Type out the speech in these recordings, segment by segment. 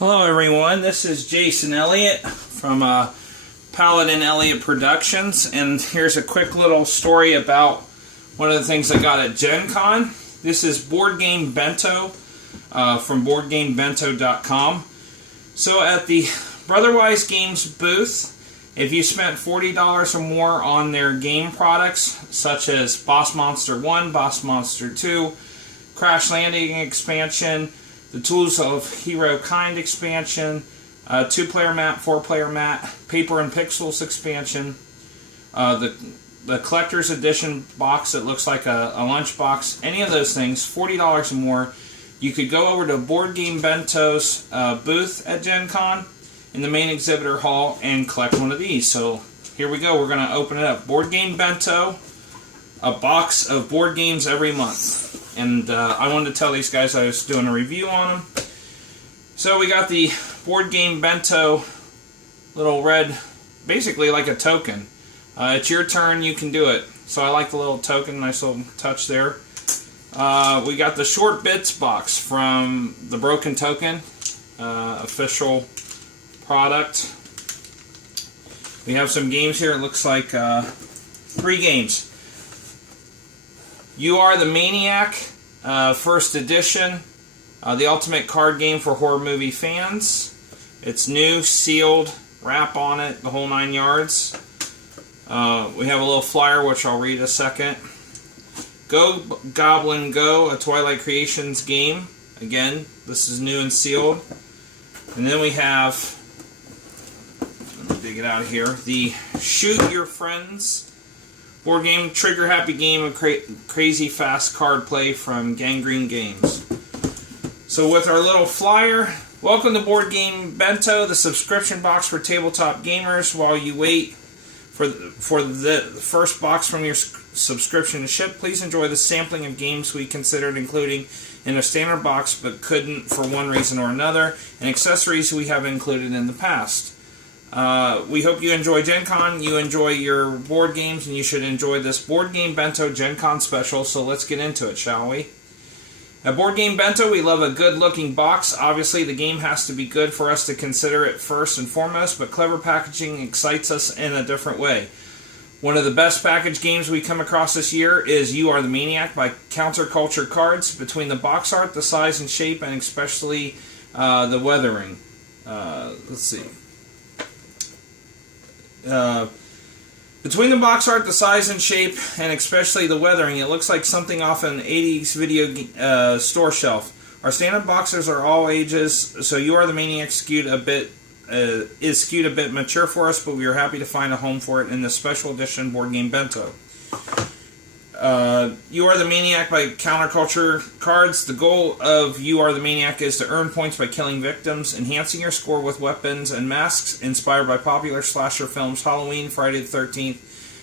Hello everyone, this is Jason Elliott from PaladinElliott Productions, and here's a quick little story about one of the things I got at Gencon. This is BoardGameBento from BoardGameBento.com. So at the Brotherwise Games booth, if you spent $40 or more on their game products, such as Boss Monster 1, Boss Monster 2, Crash Landing expansion, the Tools of Hero Kind expansion, 2-player map, 4-player map, Paper and Pixels expansion, the collector's edition box that looks like a lunchbox, any of those things, $40 or more, you could go over to BoardGameBento's booth at Gen Con in the main exhibitor hall and collect one of these. So here we go, we're going to open it up. BoardGameBento, a box of board games every month. And I wanted to tell these guys I was doing a review on them. So we got the BoardGameBento little red, basically like a token. It's your turn, you can do it. So I like the little token, nice little touch there. We got the Short Bits box from the Broken Token, official product. We have some games here, it looks like 3 games. You Are the Maniac, first edition, the ultimate card game for horror movie fans. It's new, sealed, wrap on it, the whole 9 yards. We have a little flyer, which I'll read in a second. Go Goblin Go, a Twilight Creations game. Again, this is new and sealed. And then we have, let me dig it out of here, the Shoot Your Friends board game, trigger happy game of crazy fast card play from Gangrene Games. So with our little flyer, welcome to BoardGameBento, the subscription box for tabletop gamers. While you wait for the first box from your subscription to ship, please enjoy the sampling of games we considered including in a standard box but couldn't for one reason or another, and accessories we have included in the past. We hope you enjoy Gen Con, you enjoy your board games, and you should enjoy this BoardGameBento Gen Con special, so let's get into it, shall we? At BoardGameBento, we love a good-looking box. Obviously, the game has to be good for us to consider it first and foremost, but clever packaging excites us in a different way. One of the best packaged games we come across this year is You Are the Maniac by Counterculture Cards. Between the box art, the size and shape, and especially the weathering. Let's see. Between the box art, the size and shape, and especially the weathering, it looks like something off an 80s video store shelf. Our standard boxes are all ages, so You Are the Maniac is skewed a bit mature for us, but we are happy to find a home for it in this special edition BoardGameBento. You Are the Maniac by Counterculture Cards. The goal of You Are the Maniac is to earn points by killing victims, enhancing your score with weapons and masks inspired by popular slasher films Halloween, Friday the 13th,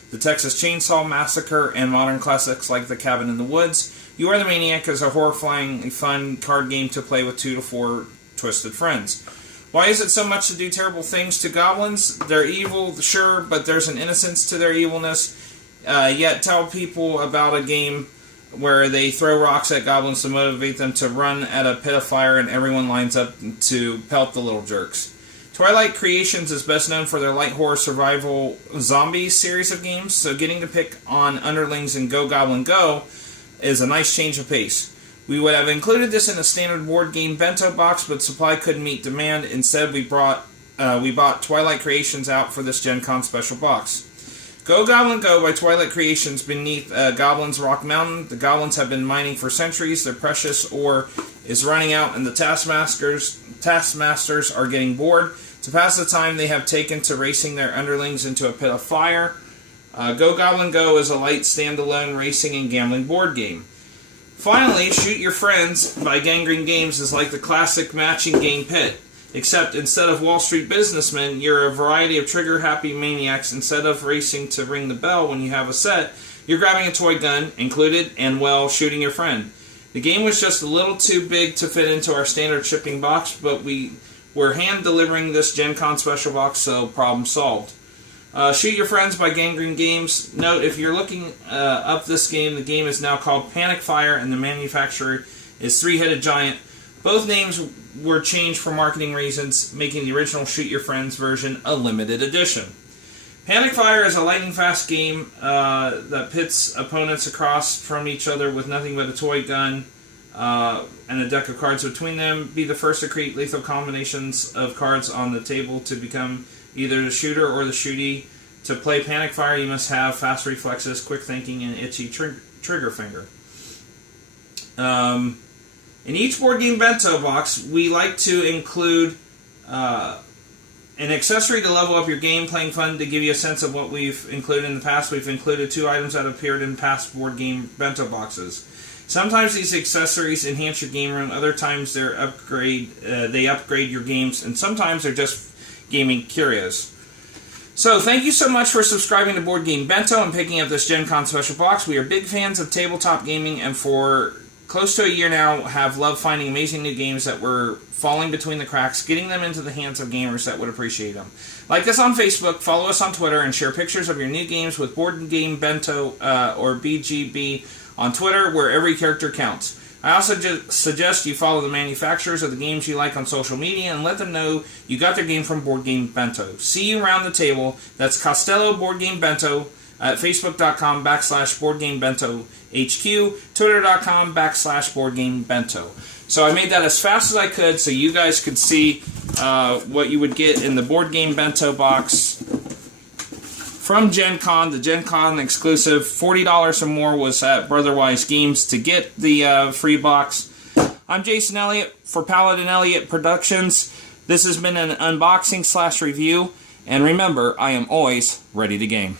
the Texas Chainsaw Massacre, and modern classics like The Cabin in the Woods. You Are the Maniac is a horrifying, fun card game to play with 2 to 4 twisted friends. Why is it so much to do terrible things to goblins? They're evil, sure, but there's an innocence to their evilness. Yet tell people about a game where they throw rocks at goblins to motivate them to run at a pit of fire and everyone lines up to pelt the little jerks. Twilight Creations is best known for their light horror survival zombies series of games, so getting to pick on underlings in Go Goblin Go is a nice change of pace. We would have included this in a standard BoardGameBento box, but supply couldn't meet demand. Instead, we bought Twilight Creations out for this Gen Con special box. Go Goblin Go by Twilight Creations. Beneath Goblin's Rock Mountain, the goblins have been mining for centuries. Their precious ore is running out, and the taskmasters are getting bored. To pass the time, they have taken to racing their underlings into a pit of fire. Go Goblin Go is a light standalone racing and gambling board game. Finally, Shoot Your Friends by Gangrene Games is like the classic matching game pit. Except instead of Wall Street businessmen, you're a variety of trigger-happy maniacs. Instead of racing to ring the bell when you have a set, you're grabbing a toy gun, included, and, well, shooting your friend. The game was just a little too big to fit into our standard shipping box, but we're hand-delivering this Gen Con special box, so problem solved. Shoot Your Friends by Gangrene Games. Note, if you're looking up this game, the game is now called Panic Fire, and the manufacturer is Three-Headed Giant. Both names were changed for marketing reasons, making the original Shoot Your Friends version a limited edition. Panic Fire is a lightning-fast game that pits opponents across from each other with nothing but a toy gun and a deck of cards between them. Be the first to create lethal combinations of cards on the table to become either the shooter or the shooty. To play Panic Fire, you must have fast reflexes, quick thinking, and itchy trigger finger. In each Board Game Bento box, we like to include an accessory to level up your game, playing fun to give you a sense of what we've included in the past. We've included 2 items that appeared in past Board Game Bento boxes. Sometimes these accessories enhance your game room, other times they upgrade your games, and sometimes they're just gaming curios. So, thank you so much for subscribing to Board Game Bento and picking up this Gencon special box. We are big fans of tabletop gaming, and for close to a year now have loved finding amazing new games that were falling between the cracks, getting them into the hands of gamers that would appreciate them. Like us on Facebook, follow us on Twitter, and share pictures of your new games with Board Game Bento or BGB on Twitter, where every character counts. I also suggest you follow the manufacturers of the games you like on social media and let them know you got their game from Board Game Bento. See you around the table. That's Costello Board Game Bento at Facebook.com/BoardGameBentoHQ, Twitter.com/BoardGameBento. So I made that as fast as I could so you guys could see what you would get in the Board Game Bento box from Gencon. The Gencon exclusive, $40 or more was at Brotherwise Games to get the free box. I'm Jason Elliott for PaladinElliott Productions. This has been an unboxing/review, and remember, I am always ready to game.